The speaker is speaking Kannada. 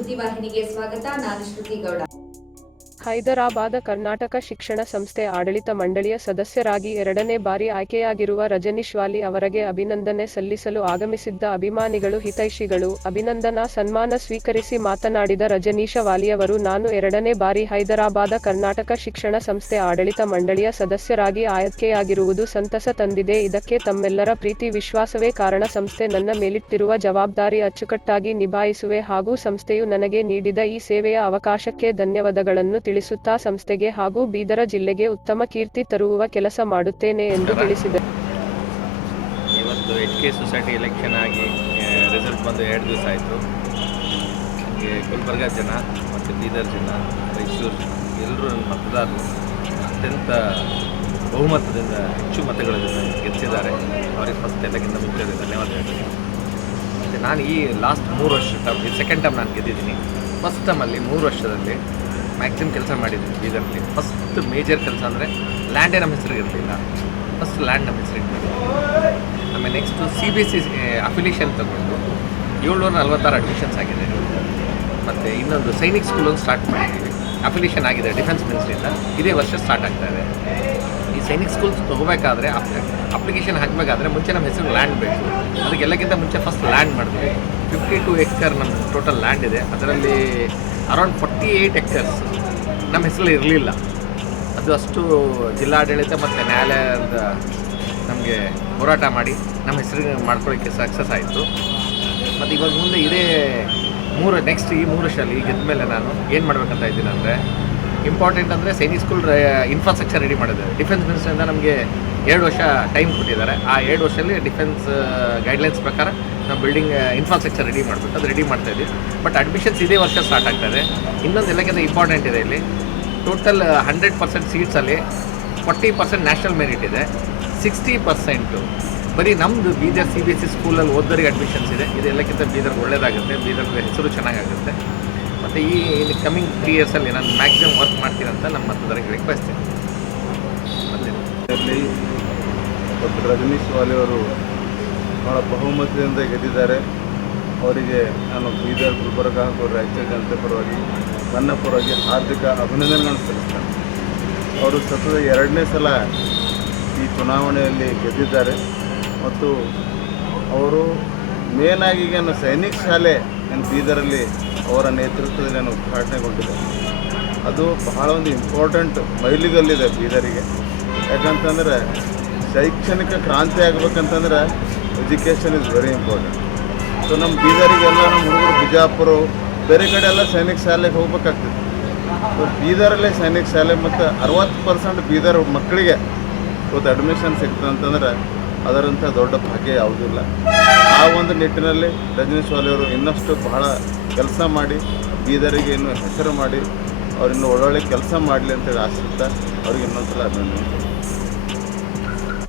ಸುದ್ದಿವಾಹಿನಿಗೆ ಸ್ವಾಗತ. ನಾನು ಶ್ರುತಿ ಗೌಡ. ಹೈದರಾಬಾದ ಕರ್ನಾಟಕ ಶಿಕ್ಷಣ ಸಂಸ್ಥೆ ಆಡಳಿತ ಮಂಡಳಿಯ ಸದಸ್ಯರಾಗಿ ಎರಡನೇ ಬಾರಿ ಆಯ್ಕೆಯಾಗಿರುವ ರಜನೀಶ್ ವಾಲಿ ಅವರಿಗೆ ಅಭಿನಂದನೆ ಸಲ್ಲಿಸಲು ಆಗಮಿಸಿದ್ದ ಅಭಿಮಾನಿಗಳು, ಹಿತೈಷಿಗಳು, ಅಭಿನಂದನಾ ಸನ್ಮಾನ ಸ್ವೀಕರಿಸಿ ಮಾತನಾಡಿದ ರಜನೀಶ ವಾಲಿಯವರು ನಾನು ಎರಡನೇ ಬಾರಿ ಹೈದರಾಬಾದ ಕರ್ನಾಟಕ ಶಿಕ್ಷಣ ಸಂಸ್ಥೆ ಆಡಳಿತ ಮಂಡಳಿಯ ಸದಸ್ಯರಾಗಿ ಆಯ್ಕೆಯಾಗಿರುವುದು ಸಂತಸ ತಂದಿದೆ. ಇದಕ್ಕೆ ತಮ್ಮೆಲ್ಲರ ಪ್ರೀತಿ, ವಿಶ್ವಾಸವೇ ಕಾರಣ. ಸಂಸ್ಥೆ ನನ್ನ ಮೇಲಿಟ್ಟಿರುವ ಜವಾಬ್ದಾರಿ ಅಚ್ಚುಕಟ್ಟಾಗಿ ನಿಭಾಯಿಸುವೆ ಹಾಗೂ ಸಂಸ್ಥೆಯು ನನಗೆ ನೀಡಿದ ಈ ಸೇವೆಯ ಅವಕಾಶಕ್ಕೆ ಧನ್ಯವಾದಗಳನ್ನು ತಿಳಿಸುತ್ತಾ ಸಂಸ್ಥೆಗೆ ಹಾಗೂ ಬೀದರ ಜಿಲ್ಲೆಗೆ ಉತ್ತಮ ಕೀರ್ತಿ ತರುವ ಕೆಲಸ ಮಾಡುತ್ತೇನೆ ಎಂದು ತಿಳಿಸಿದರು ಇವತ್ತು ಎಚ್ ಕೆ ಸೊಸೈಟಿ ಎಲೆಕ್ಷನ್ ಆಗಿ ರಿಸಲ್ಟ್ ಬಂದು ಎರಡು ದಿವಸ ಆಯಿತು. ಗುಲ್ಬರ್ಗ ಜನ ಮತ್ತು ಬೀದರ್ ಜನ ಮೈಸೂರು ಎಲ್ಲರೂ ನನ್ನ ಮತದಾರರು ಅತ್ಯಂತ ಬಹುಮತದಿಂದ ಹೆಚ್ಚು ಮತಗಳನ್ನು ಗೆದ್ದಿದ್ದಾರೆ. ಅವರಿಗೆ ಫಸ್ಟ್ ಎಲ್ಲಕ್ಕಿಂತ ಮುಂಚೆ ಧನ್ಯವಾದ ಹೇಳ್ತೀನಿ. ಮತ್ತು ನಾನು ಈ ಲಾಸ್ಟ್ ಮೂರು ವರ್ಷ ಟರ್ಮ್ ಸೆಕೆಂಡ್ ಟರ್ಮ್ ನಾನು ಗೆದ್ದಿದ್ದೀನಿ. ಫಸ್ಟ್ ಟರ್ಮಲ್ಲಿ ಮೂರು ವರ್ಷದಲ್ಲಿ ಮ್ಯಾಕ್ಸಿಮಮ್ ಕೆಲಸ ಮಾಡಿದ್ದೀನಿ ಬೀದರ್ಲಿ ಫಸ್ಟ್ ಮೇಜರ್ ಕೆಲಸ ಅಂದರೆ ಲ್ಯಾಂಡೇ ನಮ್ಮ ಹೆಸರಿಗೆ ಇರಲಿಲ್ಲ. ಫಸ್ಟ್ ಲ್ಯಾಂಡ್ ನಮ್ಮ ಹೆಸರಿಗೆ ಆಮೇಲೆ next C B C affiliation ತಗೊಂಡು ಏಳ್ನೂರ ನಲ್ವತ್ತಾರು ಅಡ್ಮಿಷನ್ಸ್ ಆಗಿದೆ. ಮತ್ತು ಇನ್ನೊಂದು ಸೈನಿಕ್ ಸ್ಕೂಲ್ ಒಂದು ಸ್ಟಾರ್ಟ್ ಮಾಡಿದ್ದೀವಿ. ಅಫಿಲಿಯೇಷನ್ ಆಗಿದೆ ಡಿಫೆನ್ಸ್ ಮಿನಿಸ್ಟ್ರಿಯಿಂದ ಇದೇ. ವರ್ಷ ಸ್ಟಾರ್ಟ್ ಆಗ್ತಾ ಇದೆ. ಈ ಸೈನಿಕ್ ಸ್ಕೂಲ್ ತೊಗೋಬೇಕಾದ್ರೆ ಅಪ್ಲಿಕೇಶನ್ ಹಾಕಬೇಕಾದ್ರೆ ಮುಂಚೆ ನಮ್ಮ ಹೆಸರು ಲ್ಯಾಂಡ್ ಬೇಕು. ಅದಕ್ಕೆಲ್ಲಕ್ಕಿಂತ ಮುಂಚೆ ಫಸ್ಟ್ ಲ್ಯಾಂಡ್ ಮಾಡಿದ್ವಿ. ಫಿಫ್ಟಿ ಟು ಎಕ್ಕರ್ ನಮ್ಮ ಟೋಟಲ್ ಲ್ಯಾಂಡ್ ಇದೆ. ಅದರಲ್ಲಿ ಅರೌಂಡ್ ಫೋರ್ಟಿ ಏಯ್ಟ್ ಎಕ್ಕರ್ಸ್ ನಮ್ಮ ಹೆಸರಲ್ಲಿ ಇರಲಿಲ್ಲ. ಅದು ಅಷ್ಟು ಜಿಲ್ಲಾಡಳಿತ ಮತ್ತು ನ್ಯಾಯಾಲಯದ ನಮಗೆ ಹೋರಾಟ ಮಾಡಿ ನಮ್ಮ ಹೆಸರಿಗೆ ಮಾಡ್ಕೊಳ್ಳೋಕ್ಕೆ ಸಕ್ಸಸ್ ಆಯಿತು. ಮತ್ತು ಇವಾಗ ಮುಂದೆ ಇದೇ ಮೂರು ನೆಕ್ಸ್ಟ್ ಈ ಮೂರು ವರ್ಷದಲ್ಲಿ ಗೆದ್ದ ಮೇಲೆ ನಾನು ಏನು ಮಾಡ್ಬೇಕಂತ ಇದ್ದೀನಿ ಅಂದರೆ ಇಂಪಾರ್ಟೆಂಟ್ ಅಂದರೆ ಸೈನಿಕ್ ಸ್ಕೂಲ್ ಇನ್ಫ್ರಾಸ್ಟ್ರಕ್ಚರ್ ರೆಡಿ ಮಾಡಿದ್ದಾರೆ. ಡಿಫೆನ್ಸ್ ಮಿನಿಸ್ಟ್ರಿಂದ ನಮಗೆ ಎರಡು ವರ್ಷ ಟೈಮ್ ಕೊಟ್ಟಿದ್ದಾರೆ. ಆ ಎರಡು ವರ್ಷದಲ್ಲಿ ಡಿಫೆನ್ಸ್ ಗೈಡ್ಲೈನ್ಸ್ ಪ್ರಕಾರ ನಾವು ಬಿಲ್ಡಿಂಗ್ ಇನ್ಫ್ರಾಸ್ಟ್ರಕ್ಚರ್ ರೆಡಿ ಮಾಡಬೇಕು. ಅದು ರೆಡಿ ಮಾಡ್ತಾ ಇದ್ದೀವಿ. ಬಟ್ ಅಡ್ಮಿಷನ್ಸ್ ಇದೇ ವರ್ಷ ಸ್ಟಾರ್ಟ್ ಆಗ್ತಾ ಇದೆ. ಇನ್ನೊಂದು ಎಲ್ಲಕ್ಕಿಂತ ಇಂಪಾರ್ಟೆಂಟ್ ಇದೆ ಇಲ್ಲಿ. ಟೋಟಲ್ ಹಂಡ್ರೆಡ್ ಪರ್ಸೆಂಟ್ ಸೀಟ್ಸಲ್ಲಿ ಫಾರ್ಟಿ ಪರ್ಸೆಂಟ್ ನ್ಯಾಷನಲ್ ಮೆರಿಟ್ ಇದೆ. ಸಿಕ್ಸ್ಟಿ ಪರ್ಸೆಂಟು ಬರೀ ನಮ್ಮದು Bidar C B S C ಸ್ಕೂಲಲ್ಲಿ ಓದೋರಿಗೆ ಅಡ್ಮಿಷನ್ಸ್ ಇದೆ. ಇದೆಲ್ಲಕ್ಕಿಂತ ಬೀದರ್ಗೆ ಒಳ್ಳೇದಾಗುತ್ತೆ. ಬೀದರ್ಗೆ ಹೆಸರು ಚೆನ್ನಾಗಾಗುತ್ತೆ. ಮತ್ತು ಈ ಇಲ್ಲಿ ಕಮ್ಮಿಂಗ್ ತ್ರೀ ಇಯರ್ಸಲ್ಲಿ ನಾನು ಮ್ಯಾಕ್ಸಿಮಮ್ ವರ್ಕ್ ಮಾಡ್ತೀನಂತ ನಮ್ಮ ಮತದಾರರಿಗೆ ರಿಕ್ವೆಸ್ಟ್ ಇದೆ ಅಲ್ಲಿ ಡಾಕ್ಟರ್ ರಜನೀಶ್ ವಾಲಿ ಅವರು ಬಹಳ ಬಹುಮತದಿಂದ ಗೆದ್ದಿದ್ದಾರೆ. ಅವರಿಗೆ ನಾನು ಬೀದರ್ ಗುಲ್ಬರ್ಗ ಹಾಗೂ ರಾಜ್ಯ ಜನತೆ ಪರವಾಗಿ, ನನ್ನ ಪರವಾಗಿ ಹಾರ್ದಿಕ ಅಭಿನಂದನೆಗಳನ್ನು ಸಲ್ಲಿಸ್ತೇನೆ. ಅವರು ಸತತ ಎರಡನೇ ಸಲ ಈ ಚುನಾವಣೆಯಲ್ಲಿ ಗೆದ್ದಿದ್ದಾರೆ. ಮತ್ತು ಅವರು ಮೇನಾಗಿ ಈಗ ಸೈನಿಕ ಶಾಲೆ ಏನು ಬೀದರಲ್ಲಿ ಅವರ ನೇತೃತ್ವದಲ್ಲಿ ನಾನು ಉದ್ಘಾಟನೆಗೊಂಡಿದೆ. ಅದು ಬಹಳ ಒಂದು ಇಂಪಾರ್ಟೆಂಟ್ ಮೈಲಿಗಲ್ಲಿದೆ ಬೀದರಿಗೆ. ಯಾಕಂತಂದರೆ ಶೈಕ್ಷಣಿಕ ಕ್ರಾಂತಿ ಆಗ್ಬೇಕಂತಂದ್ರೆ education is very important so ನಮ್ಮ ಬೀದರಿಗೆಲ್ಲ ನಮ್ಮ ಹುಡುಗರು ಬಿಜಾಪುರ, ಬೇರೆ ಕಡೆ ಎಲ್ಲ ಸೈನಿಕ ಶಾಲೆಗೆ ಹೋಗ್ಬೇಕಾಗ್ತದೆ. ಸೊ ಬೀದರಲ್ಲೇ ಸೈನಿಕ ಶಾಲೆ ಮತ್ತು ಅರವತ್ತು ಪರ್ಸೆಂಟ್ ಬೀದರ್ ಮಕ್ಕಳಿಗೆ ಇವತ್ತು ಅಡ್ಮಿಷನ್ ಸಿಗ್ತದೆ ಅಂತಂದ್ರೆ ಅದರಂಥ ದೊಡ್ಡ ಭಾಗ್ಯ ಯಾವುದೂ ಇಲ್ಲ. ಆ ಒಂದು ನಿಟ್ಟಿನಲ್ಲಿ ರಜನೀಶ್ ಅವರು ಇನ್ನಷ್ಟು ಬಹಳ ಕೆಲಸ ಮಾಡಿ, ಬೀದರಿಗೆ ಇನ್ನೂ ಹೆಸರು ಮಾಡಿ ಅವರಿನ್ನೂ ಒಳ್ಳೊಳ್ಳೆ ಕೆಲಸ ಮಾಡಲಿ ಅಂತೇಳಿ ಆಶಿಸ್ತಾ ಅವ್ರಿಗೆ ಇನ್ನೊಂದು ಸಲ ಅಭಿನಂದನೆ.